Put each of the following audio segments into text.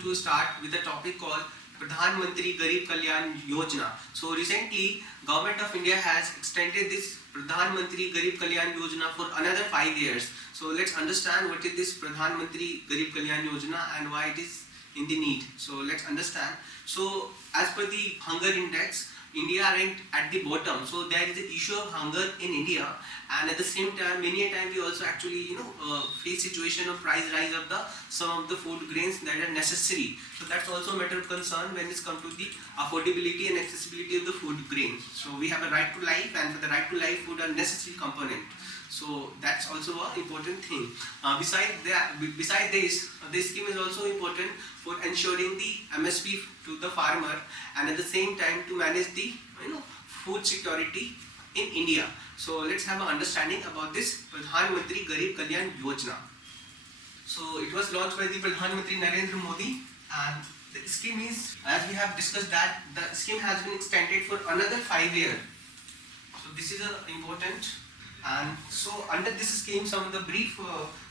To start with a topic called Pradhan Mantri Gareeb Kalyan Yojna. So recently, Government of India has extended this Pradhan Mantri Gareeb Kalyan Yojna for another 5 years. So let's understand what is this Pradhan Mantri Gareeb Kalyan Yojna and why it is in the need. So let's understand. So as per the hunger index, India ranked at the bottom. So there is an issue of hunger in India, and at the same time, many a time we also actually face situation of price rise of some of the food grains that are necessary. So that's also a matter of concern when it's come to the affordability and accessibility of the food grains. So we have a right to life, and for the right to life, food are necessary component. So that's also an important thing. Besides this scheme is also important for ensuring the MSP to the farmer, and at the same time to manage the food security in India. So let's have an understanding about this Pradhan Mantri Gareeb Kalyan Yojna. So it was launched by the Pradhan Mantri Narendra Modi, and the scheme is, as we have discussed, that the scheme has been extended for another 5 years. So this is important. And so under this scheme, some of the brief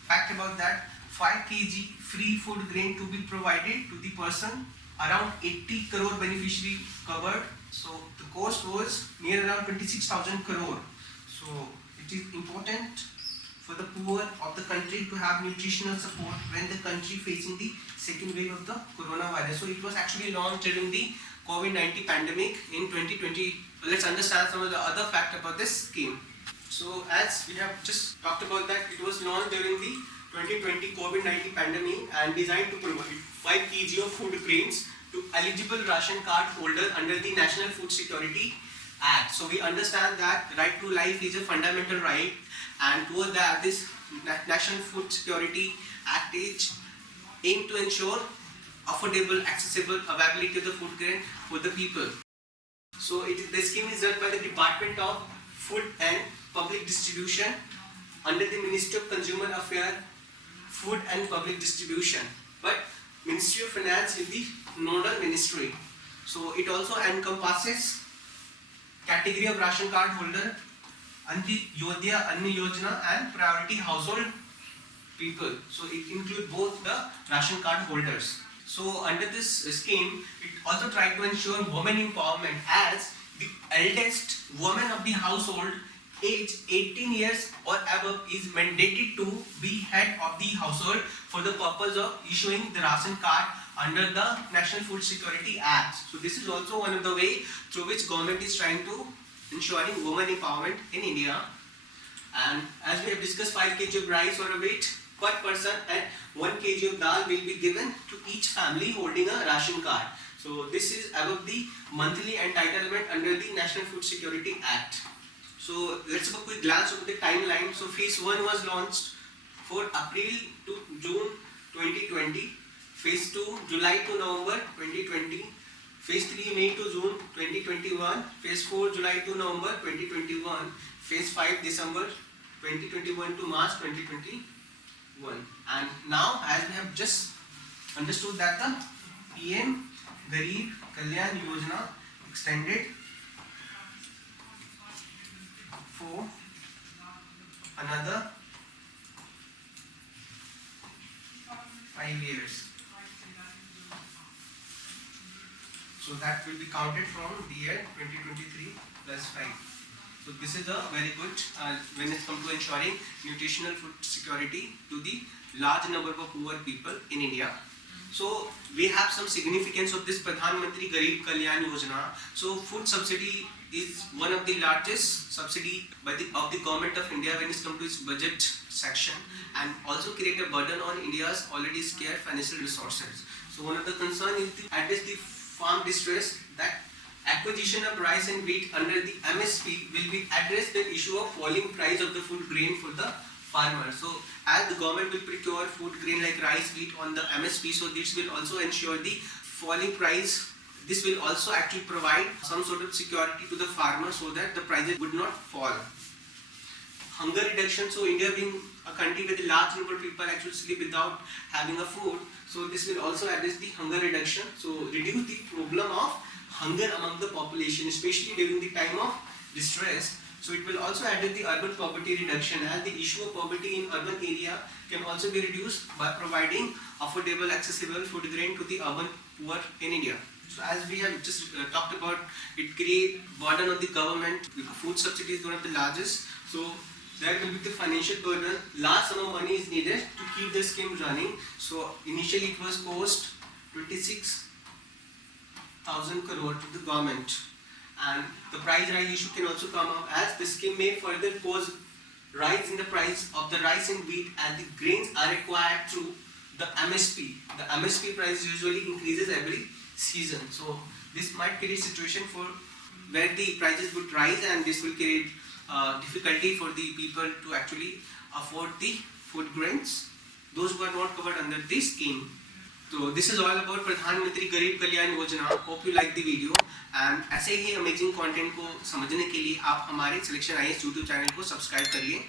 fact about that: 5 kg free food grain to be provided to the person, around 80 crore beneficiary covered. So the cost was near around 26,000 crore. So it is important for the poor of the country to have nutritional support when the country facing the second wave of the coronavirus. So it was actually launched during the COVID-19 pandemic in 2020. Let's understand some of the other fact about this scheme. So as we have just talked about that, it was launched during the 2020 COVID-19 pandemic and designed to provide 5 kg of food grains to eligible ration card holder under the National Food Security Act. So we understand that right to life is a fundamental right, and toward that this National Food Security Act is aimed to ensure affordable, accessible availability of the food grain for the people. So the scheme is run by the Department of Food and Public Distribution under the Ministry of Consumer Affairs, Food and Public Distribution, but Ministry of Finance is the nodal ministry. So it also encompasses category of ration card holder, Antyodaya Anna Yojna, and priority household people. So it includes both the ration card holders. So under this scheme, it also tries to ensure women empowerment, as the eldest woman of the household, age 18 years or above, is mandated to be head of the household for the purpose of issuing the ration card under the National Food Security Act. So this is also one of the way through which government is trying to ensuring women empowerment in India. And as we have discussed, 5 kg of rice or a wheat per person and 1 kg of dal will be given to each family holding a ration card. So this is above the monthly entitlement under the National Food Security Act. So let's have a quick glance over the timeline. So phase 1 was launched for April to June 2020, phase 2 July to November 2020, phase 3 May to June 2021, phase 4 July to November 2021, phase 5 December 2021 to March 2021. And now, as we have just understood that the PM Gareeb Kalyan Yojna extended for another 5 years. So that will be counted from the year 2023 plus 5. So this is a very good when it comes to ensuring nutritional food security to the large number of poor people in India. So we have some significance of this Pradhan Mantri Gareeb Kalyan Yojna. So food subsidy is one of the largest subsidy of the government of India when it comes to its budget section, and also create a burden on India's already scarce financial resources. So one of the concerns is to address the farm distress, that acquisition of rice and wheat under the MSP will be address the issue of falling price of the food grain for the farmer. So as the government will procure food grain like rice, wheat on the MSP, so this will also ensure the falling price. This will also actually provide some sort of security to the farmer so that the prices would not fall. Hunger reduction, so India being a country with a large number of people actually sleep without having a food, so this will also address the hunger reduction, so reduce the problem of hunger among the population, especially during the time of distress. So it will also address the urban poverty reduction, as the issue of poverty in urban area can also be reduced by providing affordable, accessible food grain to the urban poor in India. So as we have just talked about, it create burden on the government. Food subsidy is one of the largest. So there will be the financial burden. Large sum of money is needed to keep the scheme running. So initially it was cost 26,000 crore to the government. And the price rise issue can also come up, as the scheme may further cause rise in the price of the rice and wheat, and the grains are required through the MSP. The MSP price usually increases every season. So this might create a situation for where the prices would rise, and this will create difficulty for the people to actually afford the food grains, those who are not covered under this scheme. So this is all about प्रधानमंत्री गरीब Kalyan Yojana. Hope you like the video, and ऐसे ही amazing content को समझने के लिए आप हमारे selection IAS YouTube channel को सब्सक्राइब करिए